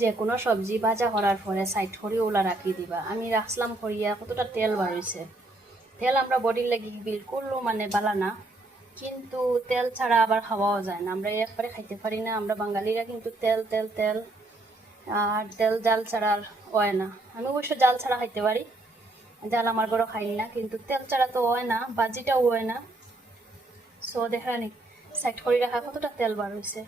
যে কোনো সবজি ভাজা করার পরে সাইড করে ওলা রাখি দিবা। আমি রাখলাম করিয়া কতটা তেল বাড়িয়েছে। তেল আমরা বডির লাগি বিলকুল মানে বালা না, কিন্তু তেল ছাড়া আবার খাওয়াও যায় না, আমরা একবারে খাইতে পারি না। আমরা বাঙালিরা কিন্তু তেল তেল তেল, আর তেল জাল ছাড়া আর হয় না। আমি অবশ্য জাল ছাড়া খাইতে পারি, জাল আমার ঘরে খাই না, কিন্তু তেল ছাড়া তো হয় না, বাজিটাও হয় না। সো দেখা নি সাইড করে রাখা কতটা তেল বার হয়েছে।